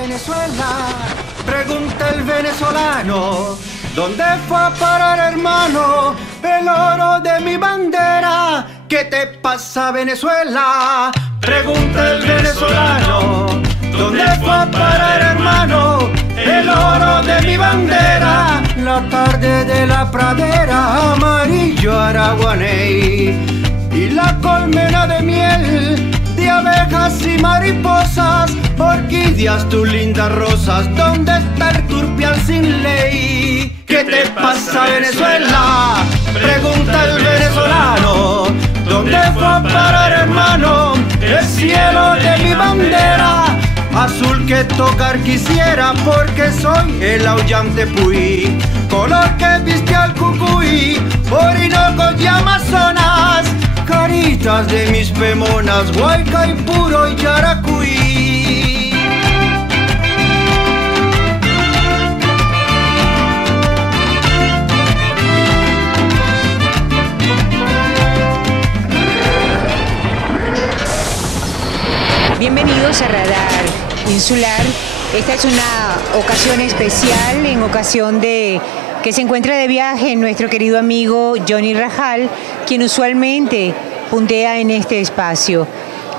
Venezuela, pregunta el venezolano, ¿dónde fue a parar, hermano, el oro de mi bandera? ¿Qué te pasa, Venezuela? Pregunta el venezolano, ¿dónde fue a parar, hermano, el oro de mi bandera? La tarde de la pradera, amarillo araguaney, y la colmena de miel, de abejas y mariposas, orquídeas, tus lindas rosas, ¿dónde está el turpial sin ley? ¿Qué te pasa, Venezuela? Pregunta el venezolano, ¿dónde fue a parar, hermano, el cielo de mi bandera? Azul que tocar quisiera porque soy el aullante Puy, color que viste al Cucuy, Orinoco y Amazonas, caritas de mis pemonas, Guaycaipuro y Yaracuy. Bienvenidos a Radar Insular. Esta es una ocasión especial, en ocasión de que se encuentra de viaje nuestro querido amigo Johnny Rajal, quien usualmente puntea en este espacio.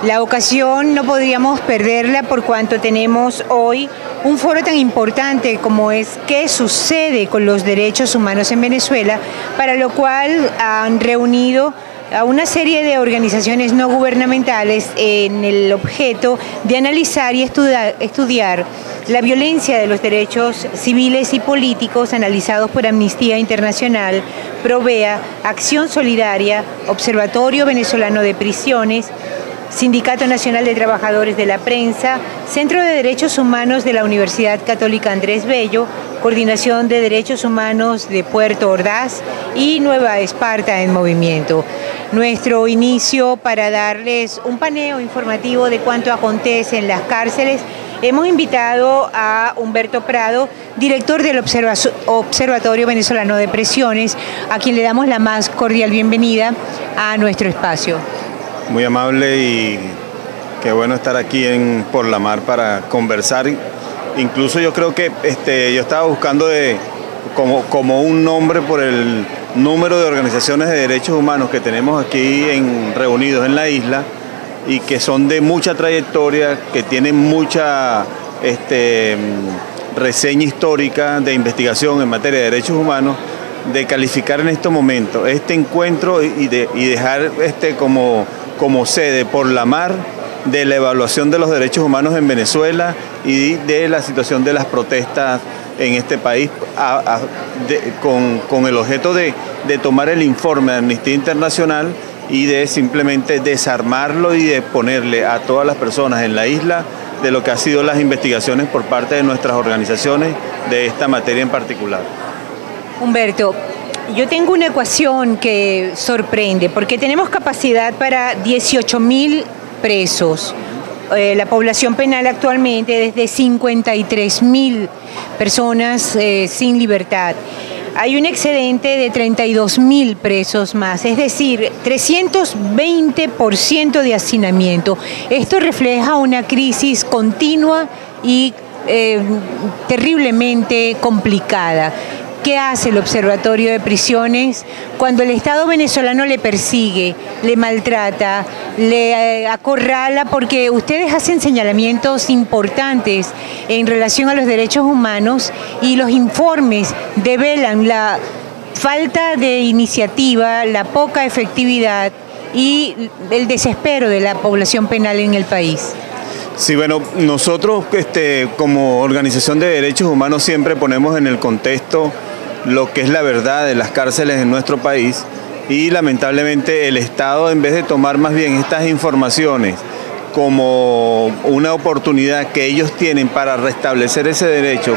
La ocasión no podríamos perderla por cuanto tenemos hoy un foro tan importante como es ¿qué sucede con los derechos humanos en Venezuela?, para lo cual han reunido a una serie de organizaciones no gubernamentales en el objeto de analizar y estudiar la violencia de los derechos civiles y políticos analizados por Amnistía Internacional, Provea, Acción Solidaria, Observatorio Venezolano de Prisiones, Sindicato Nacional de Trabajadores de la Prensa, Centro de Derechos Humanos de la Universidad Católica Andrés Bello, Coordinación de Derechos Humanos de Puerto Ordaz y Nueva Esparta en Movimiento. Nuestro inicio para darles un paneo informativo de cuánto acontece en las cárceles. Hemos invitado a Humberto Prado, director del Observatorio Venezolano de Prisiones, a quien le damos la más cordial bienvenida a nuestro espacio. Muy amable y qué bueno estar aquí en Por la Mar para conversar. Incluso yo creo que yo estaba buscando como un nombre por el número de organizaciones de derechos humanos que tenemos aquí reunidos en la isla y que son de mucha trayectoria, que tienen mucha reseña histórica de investigación en materia de derechos humanos, de calificar en estos momentos este encuentro y dejar como sede Por la Mar de la evaluación de los derechos humanos en Venezuela y de la situación de las protestas en este país con el objeto de tomar el informe de Amnistía Internacional y de simplemente desarmarlo y de ponerle a todas las personas en la isla de lo que han sido las investigaciones por parte de nuestras organizaciones de esta materia en particular. Humberto, yo tengo una ecuación que sorprende porque tenemos capacidad para 18.000 presos. La población penal actualmente es de 53.000 personas sin libertad. Hay un excedente de 32.000 presos más, es decir, 320% de hacinamiento. Esto refleja una crisis continua y terriblemente complicada. ¿Qué hace el Observatorio de Prisiones cuando el Estado venezolano le persigue, le maltrata, le acorrala? Porque ustedes hacen señalamientos importantes en relación a los derechos humanos y los informes develan la falta de iniciativa, la poca efectividad y el desespero de la población penal en el país. Sí, bueno, nosotros como organización de derechos humanos siempre ponemos en el contexto lo que es la verdad de las cárceles en nuestro país y lamentablemente el Estado, en vez de tomar más bien estas informaciones como una oportunidad que ellos tienen para restablecer ese derecho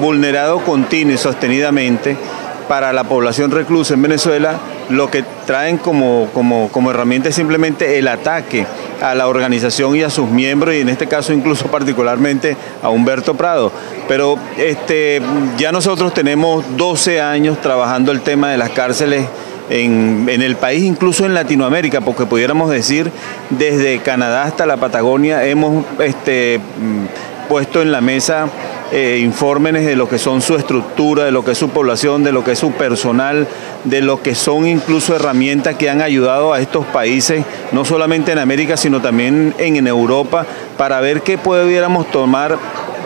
vulnerado continuo y sostenidamente para la población reclusa en Venezuela, lo que traen como herramienta es simplemente el ataque a la organización y a sus miembros, y en este caso incluso particularmente a Humberto Prado. Pero ya nosotros tenemos 12 años trabajando el tema de las cárceles en el país, incluso en Latinoamérica, porque pudiéramos decir desde Canadá hasta la Patagonia hemos puesto en la mesa informes de lo que son su estructura, de lo que es su población, de lo que es su personal, de lo que son incluso herramientas que han ayudado a estos países, no solamente en América, sino también en Europa, para ver qué pudiéramos tomar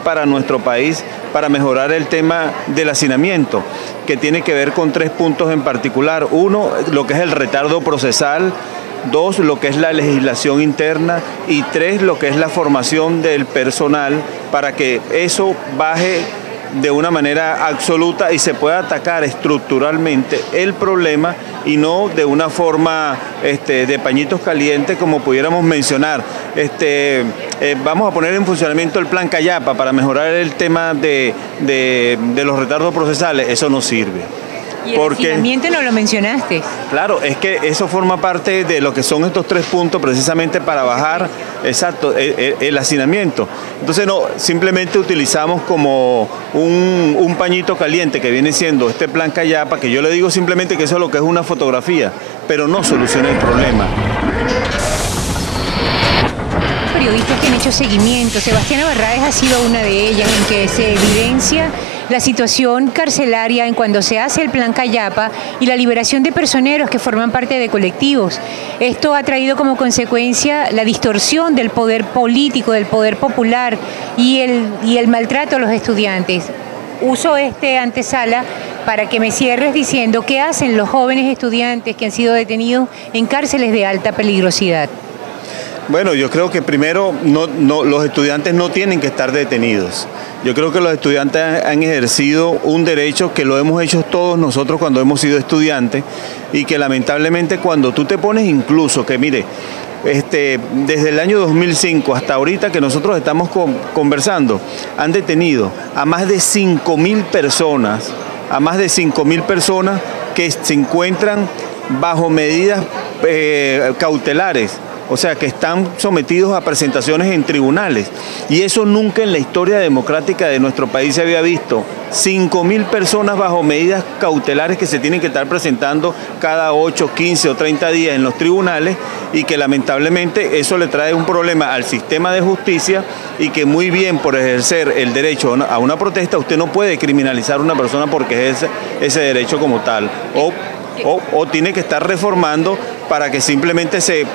para nuestro país para mejorar el tema del hacinamiento, que tiene que ver con 3 puntos en particular. 1, lo que es el retardo procesal. 2, lo que es la legislación interna. Y 3, lo que es la formación del personal para que eso baje de una manera absoluta y se pueda atacar estructuralmente el problema y no de una forma de pañitos calientes como pudiéramos mencionar. Vamos a poner en funcionamiento el plan Callapa para mejorar el tema de los retardos procesales. Eso no sirve. Y el hacinamiento no lo mencionaste. Claro, es que eso forma parte de lo que son estos 3 puntos precisamente para bajar, exacto, el hacinamiento. Entonces no, simplemente utilizamos como un pañito caliente que viene siendo este plan Callapa, que yo le digo simplemente que eso es lo que es una fotografía, pero no soluciona el problema. Periodistas que han hecho seguimiento, Sebastiana Barraez ha sido una de ellas, en que se evidencia la situación carcelaria en cuando se hace el plan Callapa y la liberación de personeros que forman parte de colectivos. Esto ha traído como consecuencia la distorsión del poder político, del poder popular y el maltrato a los estudiantes. Uso antesala para que me cierres diciendo qué hacen los jóvenes estudiantes que han sido detenidos en cárceles de alta peligrosidad. Bueno, yo creo que primero los estudiantes no tienen que estar detenidos. Yo creo que los estudiantes han ejercido un derecho que lo hemos hecho todos nosotros cuando hemos sido estudiantes y que lamentablemente cuando tú te pones incluso, que mire, desde el año 2005 hasta ahorita que nosotros estamos conversando, han detenido a más de 5.000 personas, que se encuentran bajo medidas cautelares. O sea, que están sometidos a presentaciones en tribunales. Y eso nunca en la historia democrática de nuestro país se había visto. 5.000 personas bajo medidas cautelares que se tienen que estar presentando cada 8, 15 o 30 días en los tribunales y que lamentablemente eso le trae un problema al sistema de justicia y que muy bien por ejercer el derecho a una protesta usted no puede criminalizar a una persona porque es ese derecho como tal. O tiene que estar reformando para que simplemente se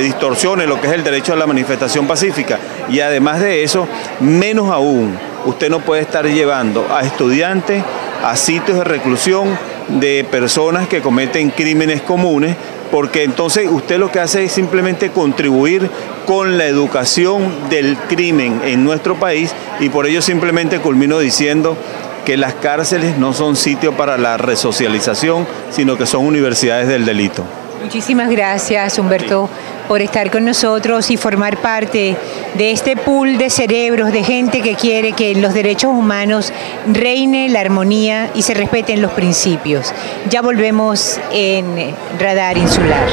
distorsione lo que es el derecho a la manifestación pacífica. Y además de eso, menos aún, usted no puede estar llevando a estudiantes a sitios de reclusión de personas que cometen crímenes comunes, porque entonces usted lo que hace es simplemente contribuir con la educación del crimen en nuestro país y por ello simplemente culmino diciendo que las cárceles no son sitio para la resocialización, sino que son universidades del delito. Muchísimas gracias, Humberto, por estar con nosotros y formar parte de este pool de cerebros, de gente que quiere que en los derechos humanos reine la armonía y se respeten los principios. Ya volvemos en Radar Insular.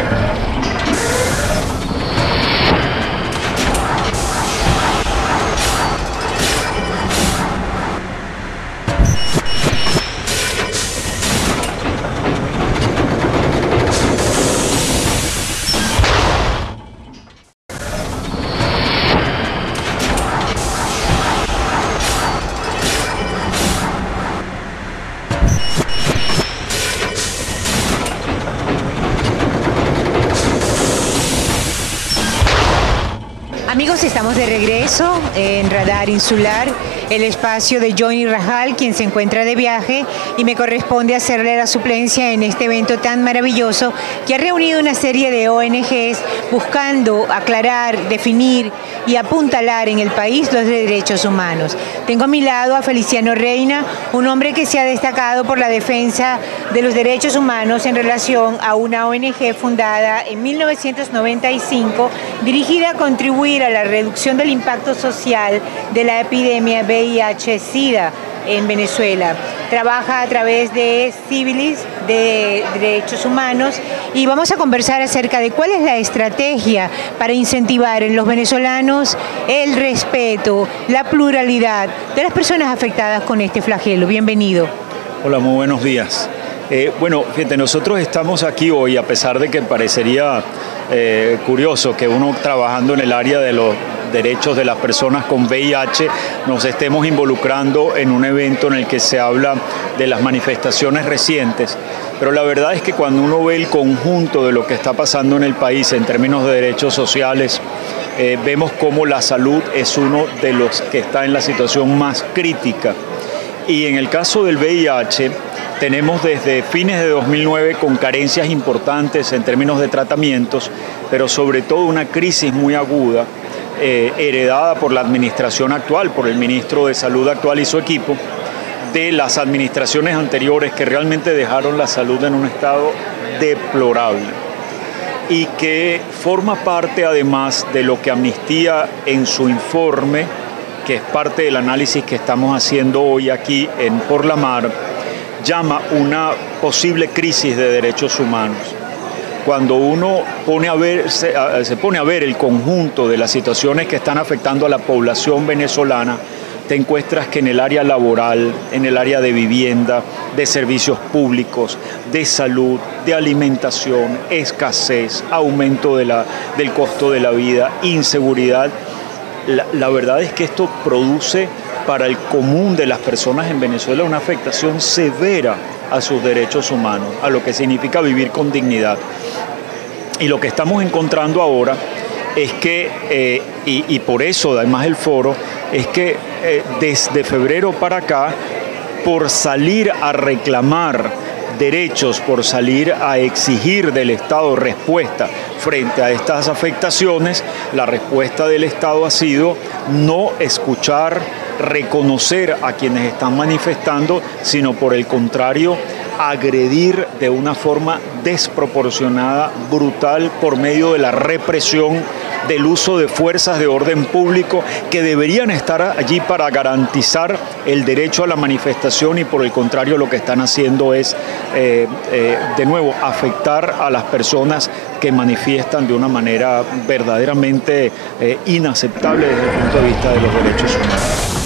Amigos, estamos de regreso en Radar Insular, el espacio de Johnny Rajal, quien se encuentra de viaje y me corresponde hacerle la suplencia en este evento tan maravilloso que ha reunido una serie de ONGs buscando aclarar, definir y apuntalar en el país los derechos humanos. Tengo a mi lado a Feliciano Reina, un hombre que se ha destacado por la defensa de los derechos humanos en relación a una ONG fundada en 1995, dirigida a contribuir a la reducción del impacto social de la epidemia VIH-Sida en Venezuela. Trabaja a través de Civilis, de derechos humanos, y vamos a conversar acerca de cuál es la estrategia para incentivar en los venezolanos el respeto, la pluralidad de las personas afectadas con este flagelo. Bienvenido. Hola, muy buenos días. Bueno, fíjate, nosotros estamos aquí hoy, a pesar de que parecería curioso que uno trabajando en el área de derechos de las personas con VIH, nos estemos involucrando en un evento en el que se habla de las manifestaciones recientes. Pero la verdad es que cuando uno ve el conjunto de lo que está pasando en el país en términos de derechos sociales, vemos cómo la salud es uno de los que está en la situación más crítica. Y en el caso del VIH, tenemos desde fines de 2009 con carencias importantes en términos de tratamientos, pero sobre todo una crisis muy aguda, heredada por la administración actual, por el ministro de Salud actual y su equipo, de las administraciones anteriores que realmente dejaron la salud en un estado deplorable y que forma parte además de lo que Amnistía en su informe, que es parte del análisis que estamos haciendo hoy aquí en Por la Mar, llama una posible crisis de derechos humanos. Cuando uno se pone a ver el conjunto de las situaciones que están afectando a la población venezolana, te encuentras que en el área laboral, en el área de vivienda, de servicios públicos, de salud, de alimentación, escasez, aumento del costo de la vida, inseguridad. La verdad es que esto produce para el común de las personas en Venezuela una afectación severa a sus derechos humanos, a lo que significa vivir con dignidad. Y lo que estamos encontrando ahora es que, y por eso además el foro, es que desde febrero para acá, por salir a reclamar derechos, por salir a exigir del Estado respuesta frente a estas afectaciones, la respuesta del Estado ha sido no escuchar, reconocer a quienes están manifestando, sino por el contrario, agredir de una forma desproporcionada, brutal, por medio de la represión, del uso de fuerzas de orden público que deberían estar allí para garantizar el derecho a la manifestación y por el contrario lo que están haciendo es, de nuevo, afectar a las personas que manifiestan de una manera verdaderamente inaceptable desde el punto de vista de los derechos humanos.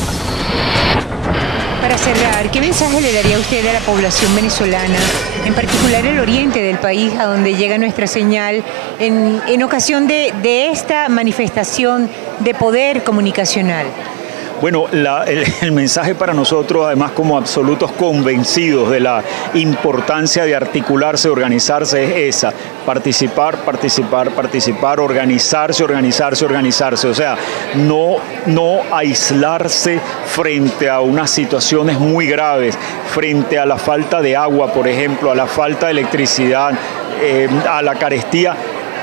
Para cerrar, ¿qué mensaje le daría usted a la población venezolana, en particular el oriente del país, a donde llega nuestra señal, en ocasión de esta manifestación de poder comunicacional? Bueno, el mensaje para nosotros, además como absolutos convencidos de la importancia de articularse, organizarse, es esa: participar, participar, participar, organizarse, organizarse, organizarse. O sea, no aislarse frente a unas situaciones muy graves, frente a la falta de agua, por ejemplo, a la falta de electricidad, a la carestía.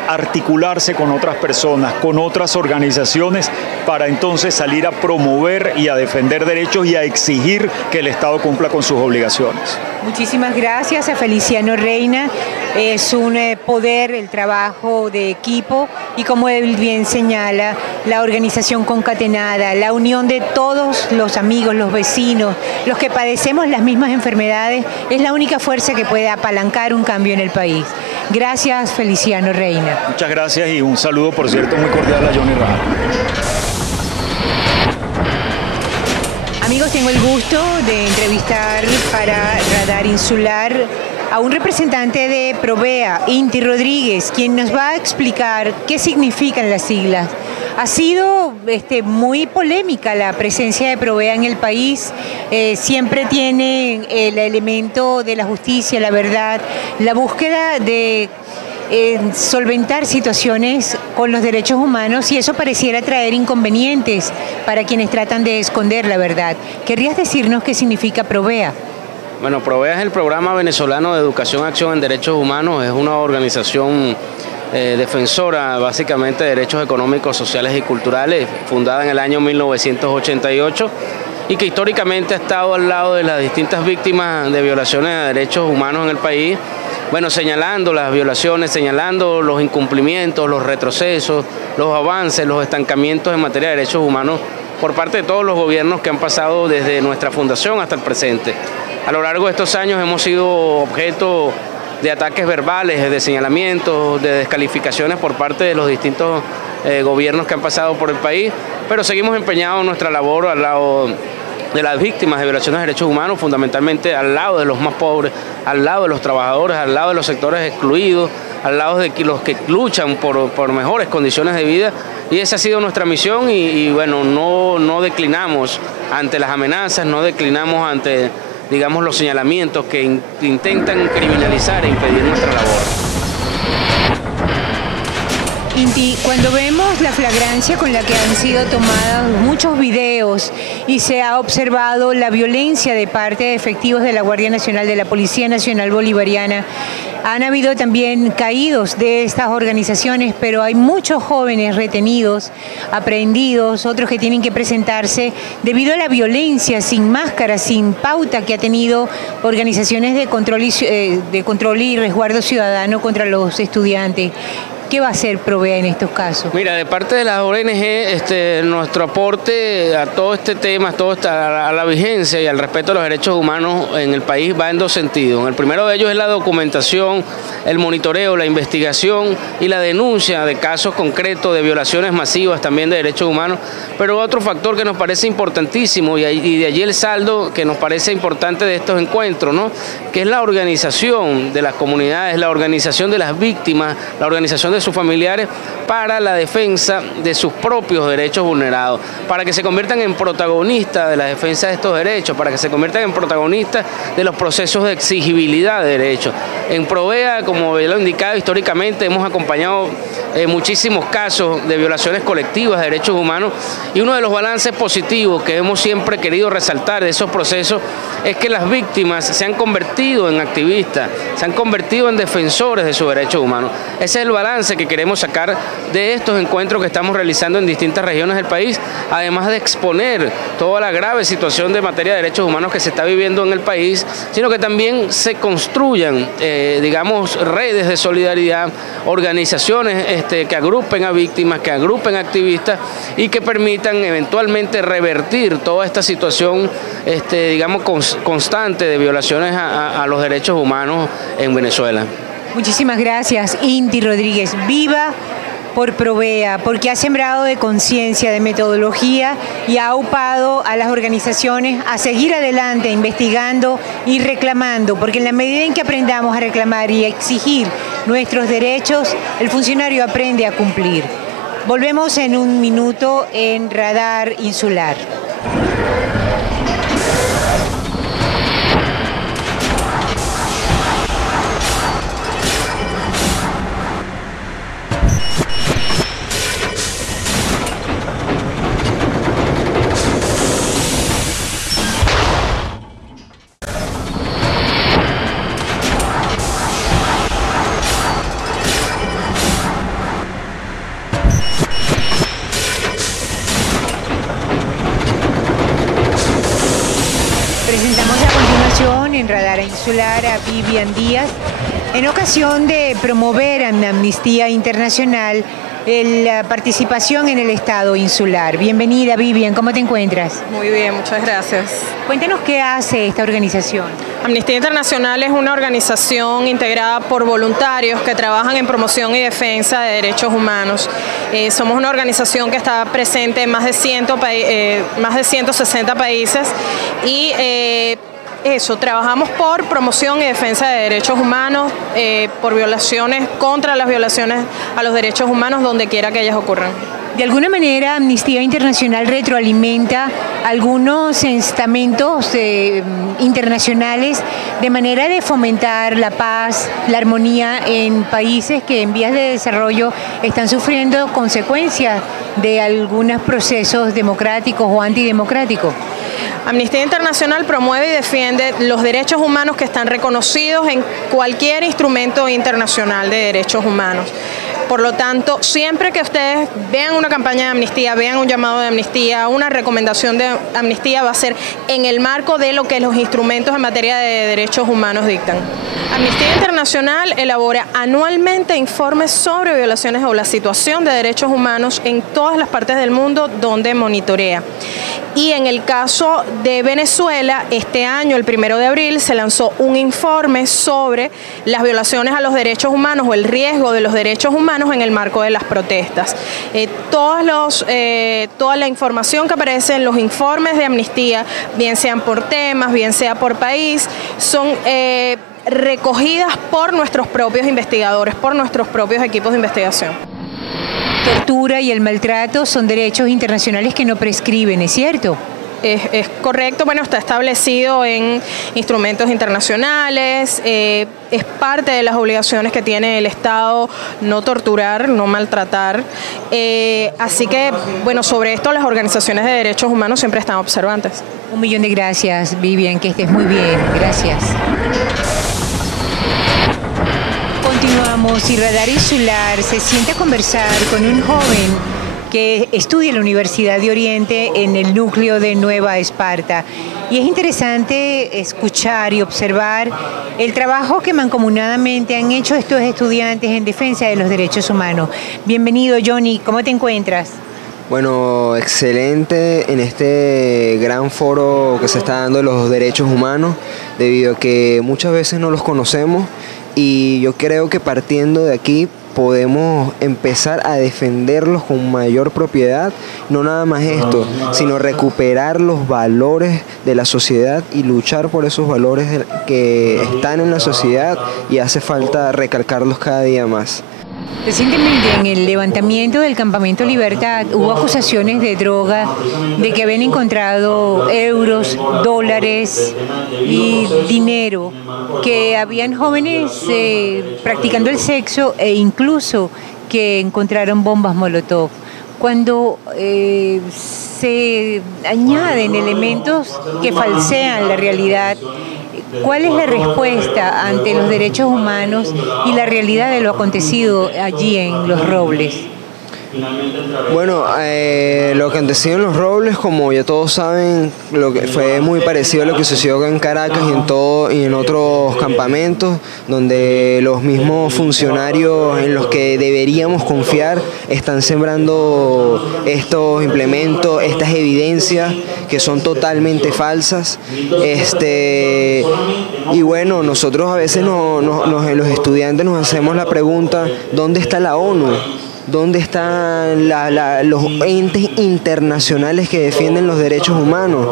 Articularse con otras personas, con otras organizaciones, para entonces salir a promover y a defender derechos y a exigir que el Estado cumpla con sus obligaciones. Muchísimas gracias a Feliciano Reina. Es un poder el trabajo de equipo y, como él bien señala, la organización concatenada, la unión de todos los amigos, los vecinos, los que padecemos las mismas enfermedades, es la única fuerza que puede apalancar un cambio en el país. Gracias, Feliciano Reina. Muchas gracias y un saludo, por cierto, muy cordial a Johnny Rajal. Amigos, tengo el gusto de entrevistar para Radar Insular a un representante de Provea, Inti Rodríguez, quien nos va a explicar qué significan las siglas. Ha sido muy polémica la presencia de Provea en el país. Siempre tiene el elemento de la justicia, la verdad, la búsqueda de solventar situaciones con los derechos humanos, y eso pareciera traer inconvenientes para quienes tratan de esconder la verdad. ¿Querrías decirnos qué significa Provea? Bueno, Provea es el Programa Venezolano de Educación Acción en Derechos Humanos. Es una organización defensora básicamente de derechos económicos, sociales y culturales, fundada en el año 1988 y que históricamente ha estado al lado de las distintas víctimas de violaciones de derechos humanos en el país. Bueno, señalando las violaciones, señalando los incumplimientos, los retrocesos, los avances, los estancamientos en materia de derechos humanos por parte de todos los gobiernos que han pasado desde nuestra fundación hasta el presente. A lo largo de estos años hemos sido objeto de ataques verbales, de señalamientos, de descalificaciones por parte de los distintos gobiernos que han pasado por el país, pero seguimos empeñados en nuestra labor al lado de las víctimas de violaciones de derechos humanos, fundamentalmente al lado de los más pobres, al lado de los trabajadores, al lado de los sectores excluidos, al lado de los que luchan por mejores condiciones de vida Y esa ha sido nuestra misión y bueno, no declinamos ante las amenazas, no declinamos ante, digamos, los señalamientos que intentan criminalizar e impedir nuestra labor. Inti, cuando vemos la flagrancia con la que han sido tomados muchos videos y se ha observado la violencia de parte de efectivos de la Guardia Nacional, de la Policía Nacional Bolivariana, han habido también caídos de estas organizaciones, pero hay muchos jóvenes retenidos, aprehendidos, otros que tienen que presentarse debido a la violencia sin máscara, sin pauta que ha tenido organizaciones de control y resguardo ciudadano contra los estudiantes. ¿Qué va a hacer Provea en estos casos? Mira, de parte de las ONG, nuestro aporte a todo este tema, a la vigencia y al respeto a los derechos humanos en el país va en dos sentidos. El primero de ellos es la documentación, el monitoreo, la investigación y la denuncia de casos concretos de violaciones masivas también de derechos humanos. Pero otro factor que nos parece importantísimo y de allí el saldo que nos parece importante de estos encuentros, ¿no?, que es la organización de las comunidades, la organización de las víctimas, la organización de sus familiares para la defensa de sus propios derechos vulnerados, para que se conviertan en protagonistas de la defensa de estos derechos, para que se conviertan en protagonistas de los procesos de exigibilidad de derechos. En Provea, como ya lo he indicado, históricamente hemos acompañado muchísimos casos de violaciones colectivas de derechos humanos y uno de los balances positivos que hemos siempre querido resaltar de esos procesos es que las víctimas se han convertido en activistas, se han convertido en defensores de sus derechos humanos. Ese es el balance que queremos sacar de estos encuentros que estamos realizando en distintas regiones del país, además de exponer toda la grave situación de materia de derechos humanos que se está viviendo en el país, sino que también se construyan, digamos, redes de solidaridad, organizaciones que agrupen a víctimas, que agrupen activistas y que permitan eventualmente revertir toda esta situación, digamos, constante de violaciones a los derechos humanos en Venezuela. Muchísimas gracias, Inti Rodríguez. Viva por Provea, porque ha sembrado de conciencia, de metodología y ha aupado a las organizaciones a seguir adelante, investigando y reclamando, porque en la medida en que aprendamos a reclamar y a exigir nuestros derechos, el funcionario aprende a cumplir. Volvemos en un minuto en Radar Insular. Presentamos a continuación en Radar Insular a Vivian Díaz en ocasión de promover en Amnistía Internacional la participación en el Estado insular. Bienvenida, Vivian, ¿cómo te encuentras? Muy bien, muchas gracias. Cuéntanos qué hace esta organización. Amnistía Internacional es una organización integrada por voluntarios que trabajan en promoción y defensa de derechos humanos. Somos una organización que está presente en más de 160 países y trabajamos por promoción y defensa de derechos humanos, por violaciones, contra las violaciones a los derechos humanos donde quiera que ellas ocurran. De alguna manera, Amnistía Internacional retroalimenta algunos estamentos internacionales de manera de fomentar la paz, la armonía en países que en vías de desarrollo están sufriendo consecuencias de algunos procesos democráticos o antidemocráticos. Amnistía Internacional promueve y defiende los derechos humanos que están reconocidos en cualquier instrumento internacional de derechos humanos. Por lo tanto, siempre que ustedes vean una campaña de amnistía, vean un llamado de amnistía, una recomendación de amnistía, va a ser en el marco de lo que los instrumentos en materia de derechos humanos dictan. Amnistía Internacional elabora anualmente informes sobre violaciones o la situación de derechos humanos en todas las partes del mundo donde monitorea. Y en el caso de Venezuela, este año, el 1 de abril, se lanzó un informe sobre las violaciones a los derechos humanos o el riesgo de los derechos humanos en el marco de las protestas. Toda la información que aparece en los informes de amnistía, bien sean por temas, bien sea por país, son recogidas por nuestros propios investigadores, por nuestros propios equipos de investigación. tortura y el maltrato son derechos internacionales que no prescriben, ¿es cierto? Es correcto, bueno, está establecido en instrumentos internacionales, es parte de las obligaciones que tiene el Estado no torturar, no maltratar, así que, bueno, sobre esto las organizaciones de derechos humanos siempre están observantes. 1.000.000 de gracias, Vivian, que estés muy bien, gracias. Continuamos y Radar Insular se sienta a conversar con un joven que estudia en la Universidad de Oriente en el núcleo de Nueva Esparta. Y es interesante escuchar y observar el trabajo que mancomunadamente han hecho estos estudiantes en defensa de los derechos humanos. Bienvenido, Johnny, ¿cómo te encuentras? Bueno, excelente en este gran foro que se está dando de los derechos humanos, debido a que muchas veces no los conocemos y yo creo que partiendo de aquí podemos empezar a defenderlos con mayor propiedad, no nada más esto, sino recuperar los valores de la sociedad y luchar por esos valores que están en la sociedad y hace falta recalcarlos cada día más. Recientemente en el levantamiento del Campamento Libertad hubo acusaciones de droga, de que habían encontrado euros, dólares y dinero, que habían jóvenes practicando el sexo e incluso que encontraron bombas Molotov. Cuando se añaden elementos que falsean la realidad, ¿cuál es la respuesta ante los derechos humanos y la realidad de lo acontecido allí en Los Robles? Bueno, lo que aconteció en Los Robles, como ya todos saben, lo que fue muy parecido a lo que sucedió en Caracas y en otros campamentos, donde los mismos funcionarios en los que deberíamos confiar están sembrando estos implementos, estas evidencias que son totalmente falsas. Y bueno, nosotros a veces los estudiantes nos hacemos la pregunta, ¿dónde está la ONU? ¿Dónde están los entes internacionales que defienden los derechos humanos?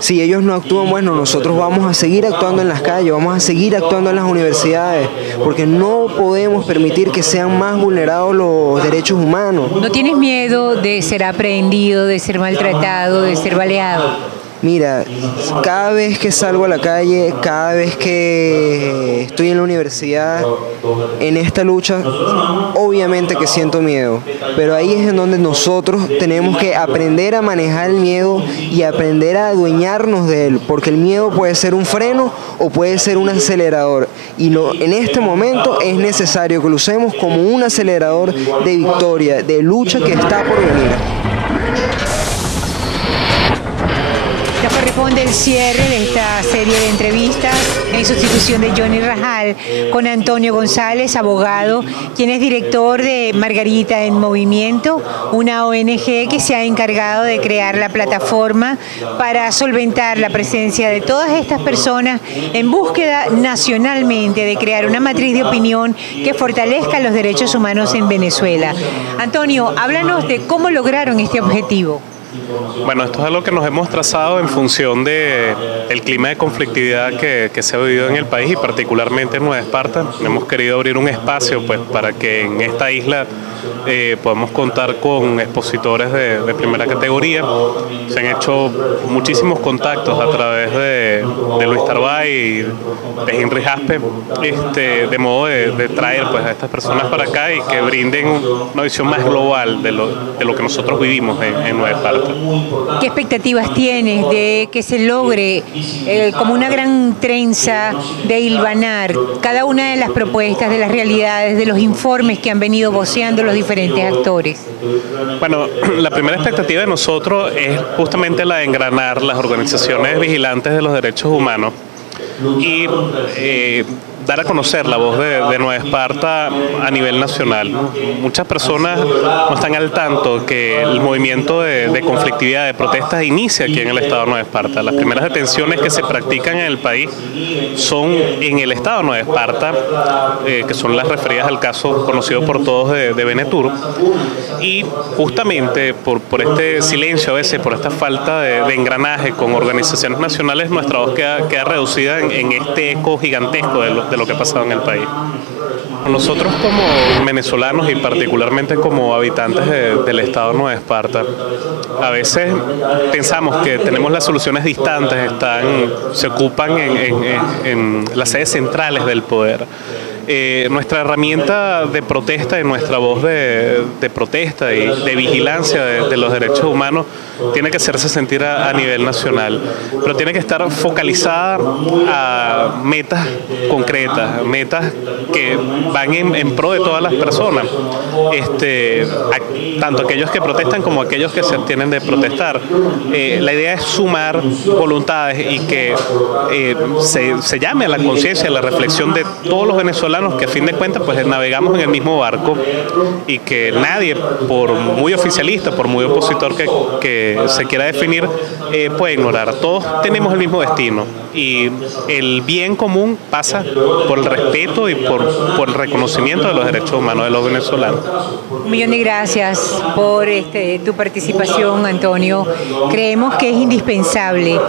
Si ellos no actúan, bueno, nosotros vamos a seguir actuando en las calles, vamos a seguir actuando en las universidades, porque no podemos permitir que sean más vulnerados los derechos humanos. ¿No tienes miedo de ser aprehendido, de ser maltratado, de ser baleado? Mira, cada vez que salgo a la calle, cada vez que estoy en la universidad, en esta lucha, obviamente que siento miedo, pero ahí es en donde nosotros tenemos que aprender a manejar el miedo y aprender a adueñarnos de él, porque el miedo puede ser un freno o puede ser un acelerador, y en este momento es necesario que lo usemos como un acelerador de victoria, de lucha que está por venir. Ya corresponde el cierre de esta serie de entrevistas en sustitución de Johnny Rajal con Antonio González, abogado, quien es director de Margarita en Movimiento, una ONG que se ha encargado de crear la plataforma para solventar la presencia de todas estas personas en búsqueda nacionalmente de crear una matriz de opinión que fortalezca los derechos humanos en Venezuela. Antonio, háblanos de cómo lograron este objetivo. Bueno, esto es algo que nos hemos trazado en función del clima de conflictividad que se ha vivido en el país y particularmente en Nueva Esparta. Hemos querido abrir un espacio pues, para que en esta isla podamos contar con expositores de primera categoría. Se han hecho muchísimos contactos a través de Luis Tarbay y de Henry Jaspe, de modo de traer pues, a estas personas para acá y que brinden una visión más global de lo que nosotros vivimos en Nueva Esparta. ¿Qué expectativas tienes de que se logre como una gran trenza de hilvanar cada una de las propuestas, de las realidades, de los informes que han venido voceando los diferentes actores? Bueno, la primera expectativa de nosotros es justamente la de engranar las organizaciones vigilantes de los derechos humanos y dar a conocer la voz de Nueva Esparta a nivel nacional. Muchas personas no están al tanto que el movimiento de conflictividad, de protestas, inicia aquí en el estado de Nueva Esparta. Las primeras detenciones que se practican en el país son en el estado de Nueva Esparta, que son las referidas al caso conocido por todos de Venetur. Y justamente por este silencio a veces, por esta falta de engranaje con organizaciones nacionales, nuestra voz queda reducida en este eco gigantesco de lo que ha pasado en el país. Nosotros como venezolanos y particularmente como habitantes del estado de Nueva Esparta, a veces pensamos que tenemos las soluciones distantes, se ocupan en las sedes centrales del poder. Nuestra herramienta de protesta y nuestra voz de protesta y de vigilancia de los derechos humanos tiene que hacerse sentir a nivel nacional, pero tiene que estar focalizada a metas concretas, metas que van en pro de todas las personas, tanto aquellos que protestan como aquellos que se abstienen de protestar. La idea es sumar voluntades y que se llame a la conciencia, a la reflexión de todos los venezolanos que a fin de cuentas pues navegamos en el mismo barco y que nadie, por muy oficialista, por muy opositor que se quiera definir, puede ignorar. Todos tenemos el mismo destino y el bien común pasa por el respeto y por el reconocimiento de los derechos humanos de los venezolanos. Un millón de gracias por tu participación, Antonio. Creemos que es indispensable,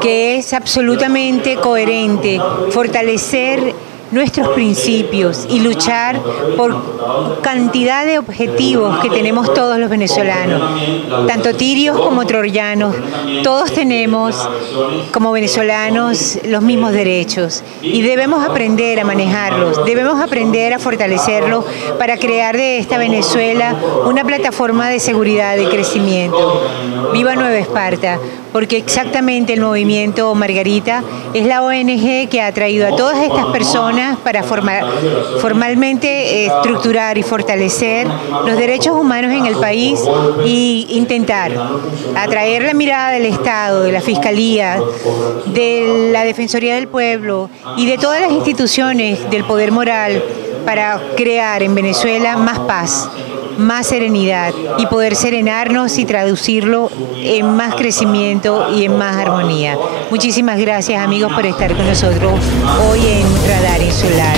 que es absolutamente coherente fortalecer nuestros principios y luchar por cantidad de objetivos que tenemos todos los venezolanos, tanto tirios como troyanos. Todos tenemos como venezolanos los mismos derechos y debemos aprender a manejarlos, debemos aprender a fortalecerlos para crear de esta Venezuela una plataforma de seguridad y crecimiento. ¡Viva Nueva Esparta! Porque exactamente el movimiento Margarita es la ONG que ha traído a todas estas personas para formalmente estructurar y fortalecer los derechos humanos en el país e intentar atraer la mirada del Estado, de la Fiscalía, de la Defensoría del Pueblo y de todas las instituciones del poder moral para crear en Venezuela más paz, más serenidad y poder serenarnos y traducirlo en más crecimiento y en más armonía. Muchísimas gracias, amigos, por estar con nosotros hoy en Radar Insular.